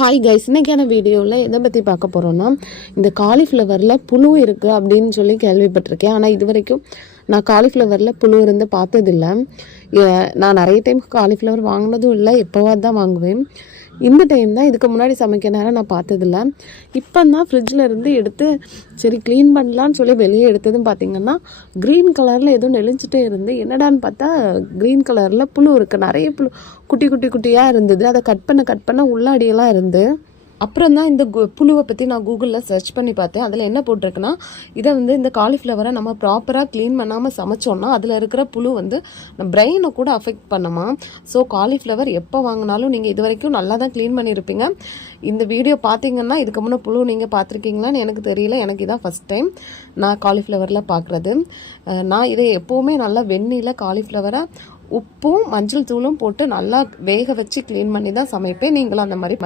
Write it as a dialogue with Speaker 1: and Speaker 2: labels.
Speaker 1: Hi guys இன்னைக்கான வீடியோவில் எதை பற்றி பார்க்க போகிறோன்னா இந்த காலிஃப்ளவரில் புழு இருக்குது அப்படின்னு சொல்லி கேள்விப்பட்டிருக்கேன். ஆனால் இது வரைக்கும் நான் காலிஃப்ளவரில் புழு இருந்து பார்த்ததில்ல. நான் நிறைய டைம் காலிஃப்ளவர் வாங்கினதும் இல்லை எப்போவாது தான் வாங்குவேன். இந்த டைம் தான் இதுக்கு முன்னாடி சமைக்க நேரம் நான் பார்த்ததில்ல. இப்போ தான் ஃப்ரிட்ஜில் இருந்து எடுத்து சரி க்ளீன் பண்ணலான்னு சொல்லி வெளியே எடுத்ததும் பார்த்தீங்கன்னா க்ரீன் கலரில் எதுவும் நெளிஞ்சிட்டே இருந்து என்னடான்னு பார்த்தா க்ரீன் கலரில் புழு இருக்குது நிறைய புழு குட்டி குட்டி குட்டியாக இருந்தது. அதை கட் பண்ண கட் பண்ண உள்ளாடியெல்லாம் இருந்து அப்புறம் தான் இந்த கு- புழுவை பற்றி நான் கூகுளில் சர்ச் பண்ணி பார்த்தேன். அதில் என்ன போட்டிருக்குன்னா இதை வந்து இந்த காலிஃப்ளவரை நம்ம ப்ராப்பராக க்ளீன் பண்ணாமல் சமைச்சோன்னா அதில் இருக்கிற புழு வந்து பிரெயினை கூட அஃபெக்ட் பண்ணுமா? ஸோ காலிஃப்ளவர் எப்போ வாங்கினாலும் நீங்கள் இது வரைக்கும் நல்லா தான் க்ளீன் பண்ணியிருப்பீங்க இந்த வீடியோ பார்த்தீங்கன்னா இதுக்கு முன்னே புழு நீங்கள் பார்த்துருக்கீங்களான்னு எனக்கு தெரியல. எனக்கு இதான் ஃபஸ்ட் டைம் நான் காலிஃப்ளவரில் பார்க்குறது. நான் இதை எப்போவுமே நல்லா வெந்நியில் காலிஃப்ளவரை உப்பும் மஞ்சள் தூளும் போட்டு நல்லா வேக வச்சு க்ளீன் பண்ணி தான் சமைப்பேன். நீங்களும் அந்த மாதிரி